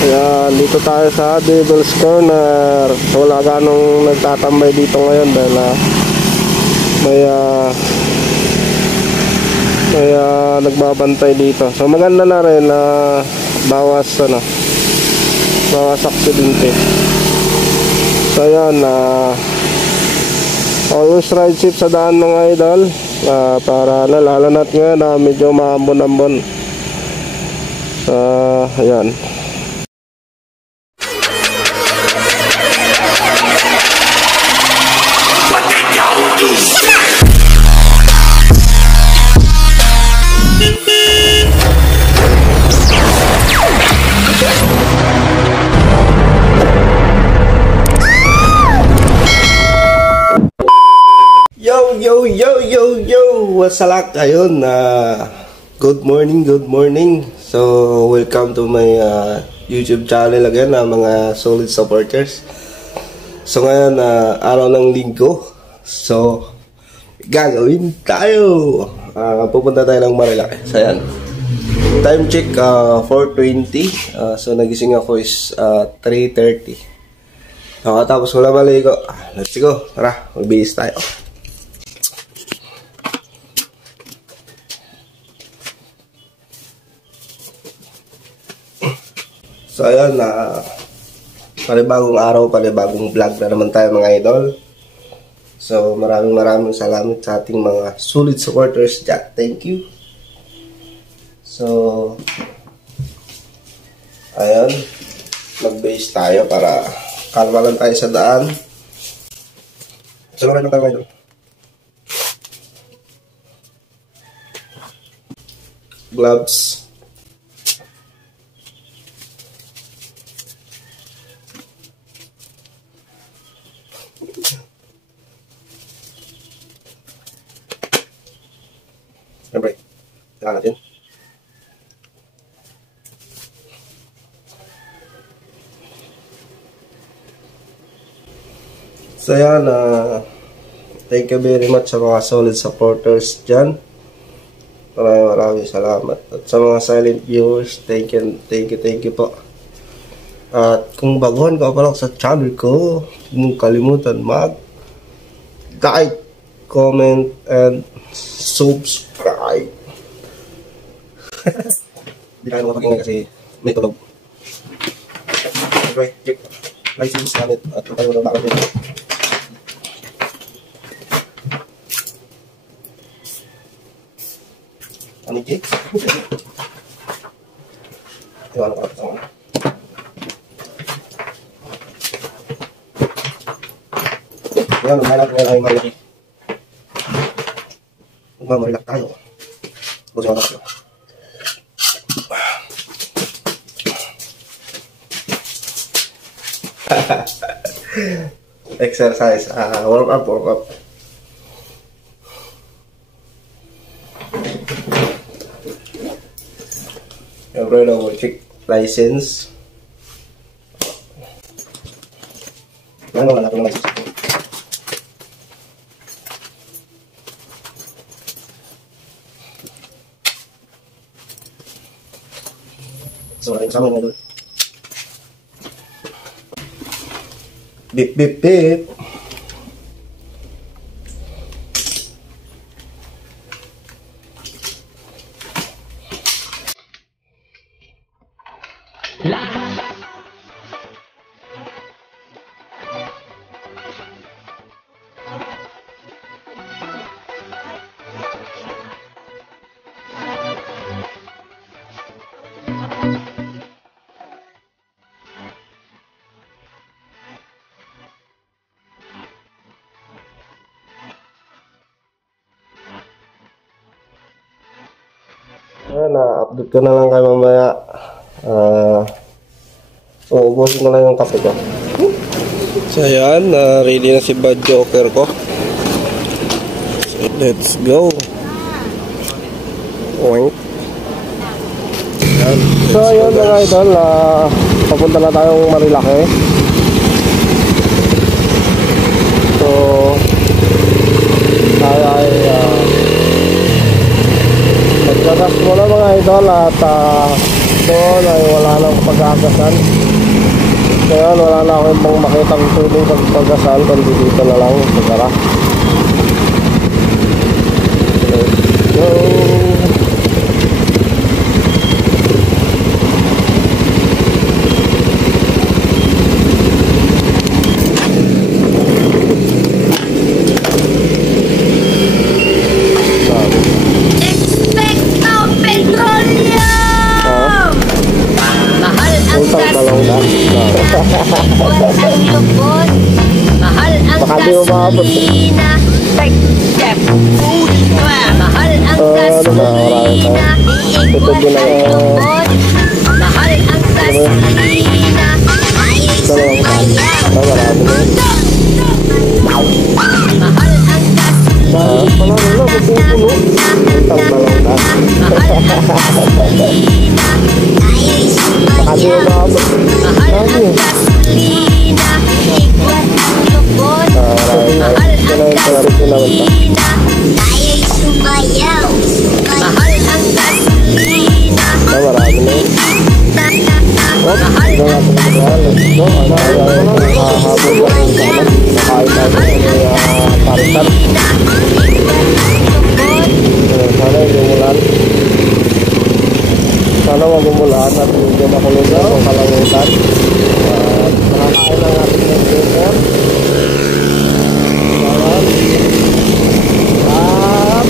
Ayan, dito tayo sa Devil's Corner. So, wala ganong nagtatambay dito ngayon dahil may nagbabantay dito. So, maganda na rin na bawas aksidente. So, ayan, always ride safe sa daan mga idol. Para lalo na't ngayon na medyo maambon-ambon. Ayan. Yo, what's up? Ayun, good morning. So, welcome to my YouTube channel again, mga solid supporters. So, ngayon, araw ng linggo. So, gagawin tayo. Pupunta tayo ng Marilaki. So, ayan. Time check, 4:20. So, nagising ako is 3:30. Tapos wala maligo. Let's go. Tara, magbihis tayo. So ayun, panibagong araw, panibagong vlog na naman tayo mga idol. So maraming salamat sa ating mga solid supporters dyan. Thank you. So ayun, mag-base tayo para kalma lang tayo sa daan. So lang tayo mga idol. Gloves. Siyempre, kailangan natin. So yan, thank you very much sa mga solid supporters dyan. Maraming salamat. At sa mga silent viewers, thank you po. At kung baguhan ka pa lang sa channel ko, huwag mong kalimutan mag-like, comment, and subscribe. Hindi tayo makapagingay kasi may tulog. Okay, check. License namin at kung tayo na bakit yun. Ano yung check? Iwan ko lang sa yan, maghanap ngayon ay Marilaki. Magmarilak tayo. Buti mo tayo. Exercise. Warm up. Siyempre na mo check license. Ano wala natin license? So, maraming sama mga idol. Beep. Na-update ko na lang kayo mamaya. Uubusin ko lang yung kape ko. So ayan, ready na si Bad Joker ko. So, let's go. Oink. So ayan mga idol, papunta na tayong Marilaki. So magkagas muna mga idol at doon ay wala nang pag-agasan. Kaya wala na ako yung makitang tuloy sa pag-agasan, kundi dito na lang sa gara. Let's go. Mahal ang gasolina. Mahal ang gasolina. Iigwas ang lubot. Mahal ang gasolina. Ay sumayaw. Mahal ang gasolina. Mahal ang gasolina. Ay sumayaw. Mahal ang gasolina. Iigwas ang lubot. Mahal ang gasolina. Ay sumayaw. Mahal ang gasolina. Mahal ang sana magumulan at hindi makulog ang kalangutan. Nakakain lang natin ng paper.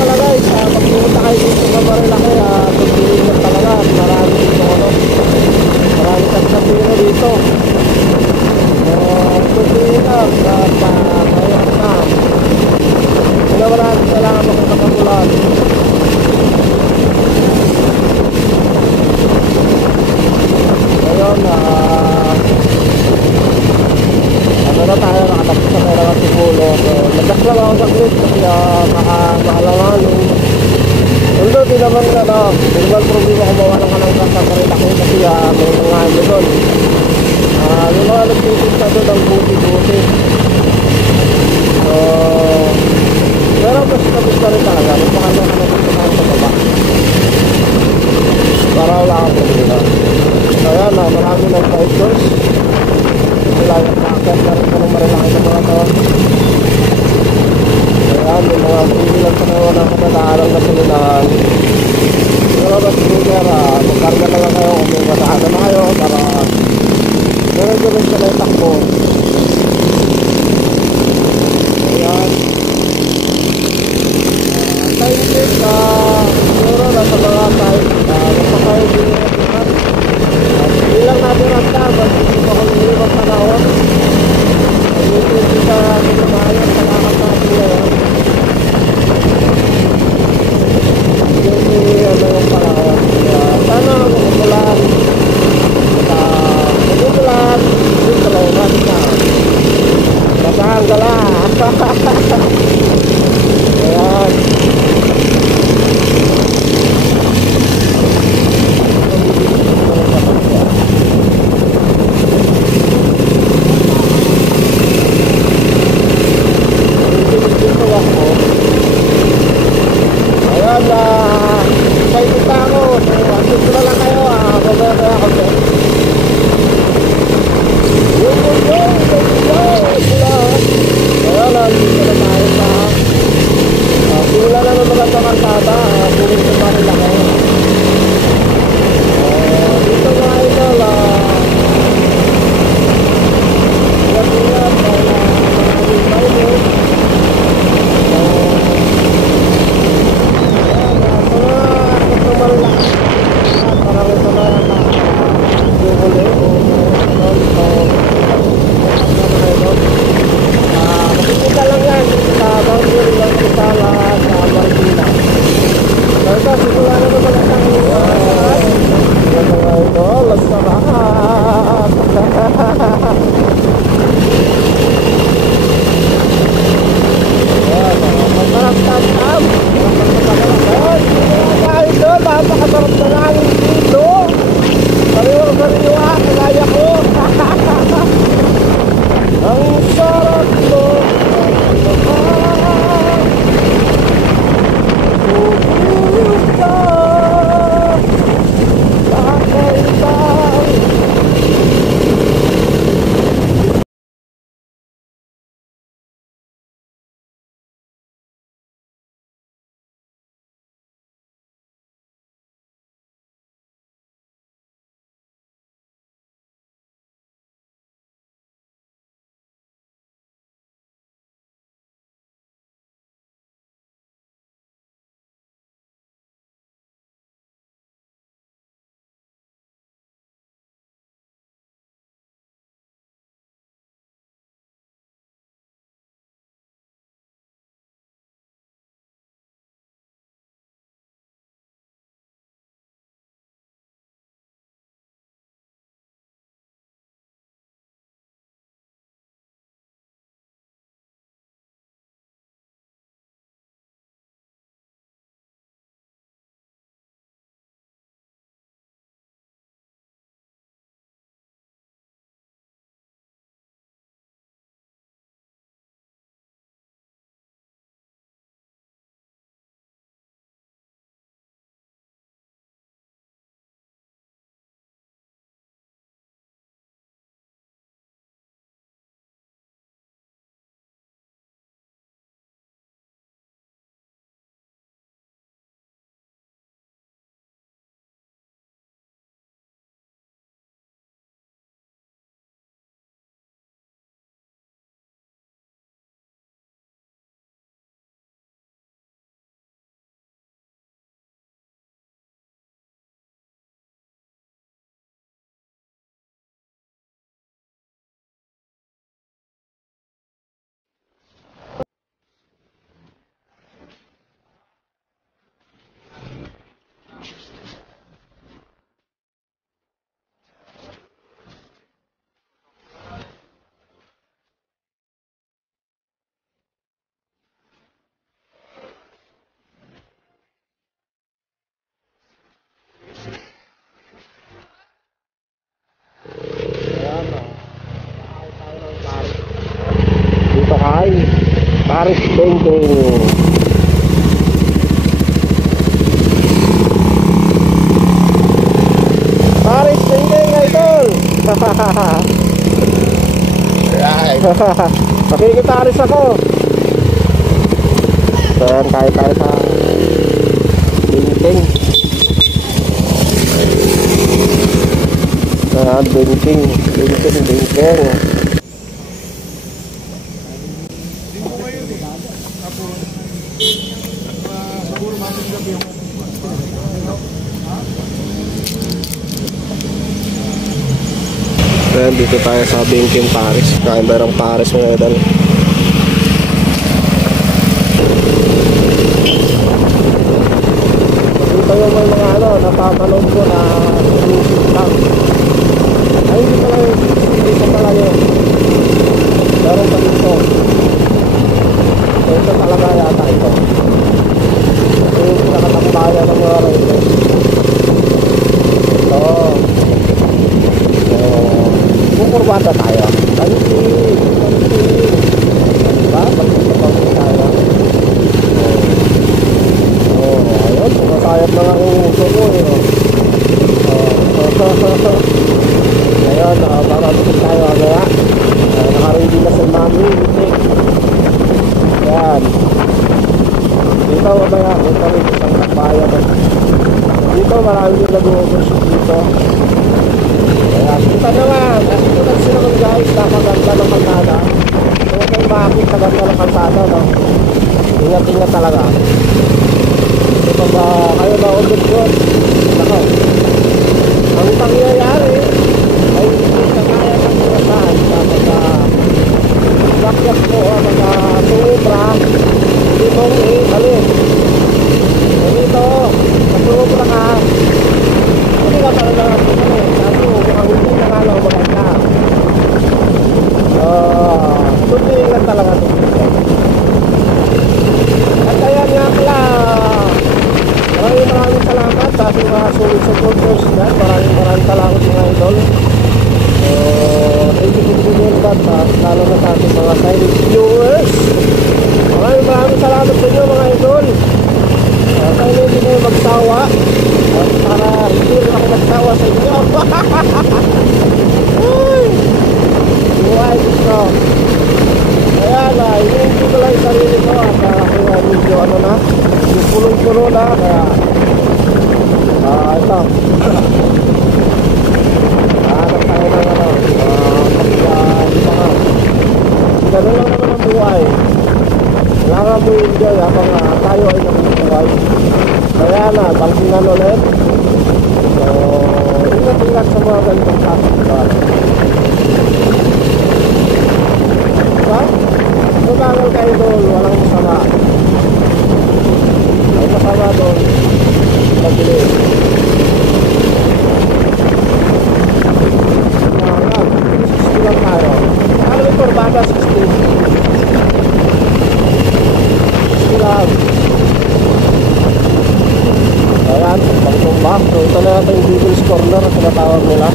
Pala guys, pag pumunta kayo dito sa Marilaki, tutuloy talaga. Marami dito marami tagsapino dito. Tutuloy na ngayon na. Wala kailangan makapagpamulan. Ngayon, ano na tayo, nakatapos na tayo ng Tibulo. So, nagdas lang ako sa clip kasi makaalanganin. Although, di naman problema kumawa ng kalangkas sa Marilaki kasi may mga ano doon. Yung mga nagtitis na doon ang buti-buti. So, pero mas tapos na rin talaga. Magpakala ka na dito sa baba. Para wala kang problema. Kaya marami ng bikers. Wala yung nakakit na rin ka ng Marilaki ng mga to. Kaya may mga pinilang sa mga nakakadaanan na pinilahan. Pero ba siguro magkarga na lang kayo kung may matahada na kayo para medyo rin sa may takbo. Ayan. Time check siguro nasa mga time magpakayo din natin. Bilang natin Paris Banking. Paris Banking, idol. Right. Makikitaris ako. So yan, kahit tayo sa Banking. Banking. Ayan, dito tayo sa Banking Paris. Kaya merong Paris mga idol. Dito yung may mga napapanood ko na music lang. Ay, hindi pala yun. Meron pa dito. Ito talaga yata ito. Ito yung pinakatakbayan ng mga rito. Ito. Kukurbada tayo. Kanti. Diba? Pagkakapag tayo. Ayun. Sumasayap na nga yung uso ko. Ayun. Maramitin tayo agaya. Nakaready na sa mami. Ayan. Dito mamaya. Dito rin isang takbayan. Dito marami din nag-overshoot dito. Ayan, kita naman, nasusunod sila mga guys, napaganda ng kalsada. Kung kayo makakit na ganda ng kalsada, no? Ingat-ingat talaga. So pag kayo na-ulit yun, nako, ang pangyayari ay hindi ka kaya ng kurasan kapag lakyak mo o mag-tumubra, hindi mong i-alis. Ganito, nag-tumubra ka, hindi ka talaga ang hindi na nga lang maganda. Sundin talaga ito. At kaya nga pala, maraming salamat sa ating mga solid supporters dyan. Maraming salamat mga idol. Thank you very much, lalo na sa ating mga silent viewers. Maraming salamat sa inyo mga idol. Kaya hindi kayo magsawa. Para hindi rin ako magsawa sa inyo. Buhay gusto. Ayan, hindi ko lang yung sarili ko. At ako medyo na, yung pulong-pulo na. Kaya, ito. Hanap tayo ng kapag-ipangan. Ganun lang naman ang buhay. Kailangan mo enjoy habang tayo ay nabubuhay. Kaya na, bangkingan ulit. So, ingat-ingat sa mga ganitong klaseng buhay. Diba? Sumangal kayo doon, walang masama. May masama doon. Pagbilis. Sumangal. 60 lang tayo. Ano yung kurbada 60? 60 lang. Ayan, tumbang-tumbang. So, ito na natin yung Devil's Corner na tinatawag nila.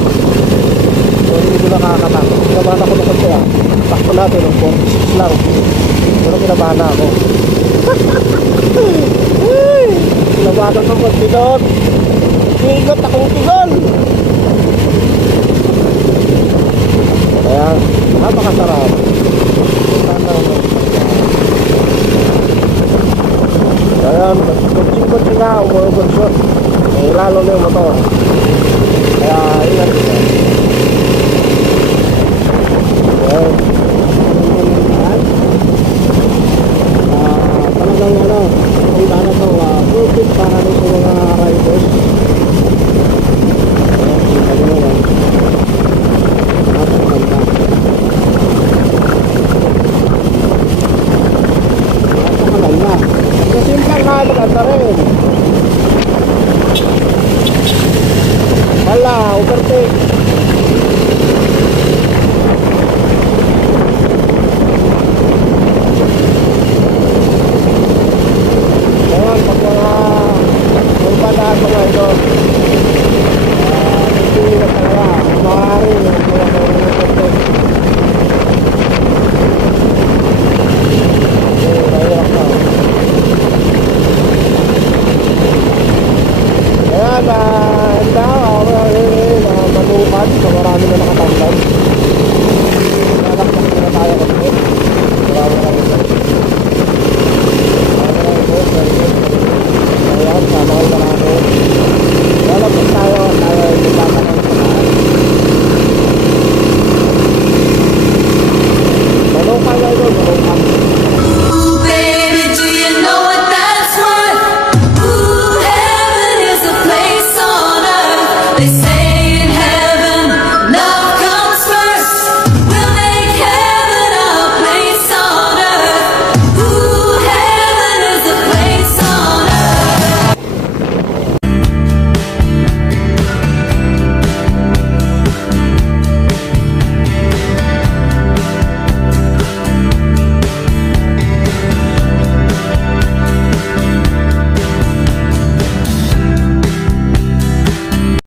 So, hindi ko nakakatakot. Kinabahan ako na kaya. Takpo natin, 46 lang. Pero kinabahan ako. Kinabahan ako pag pinot. Higot akong pinol.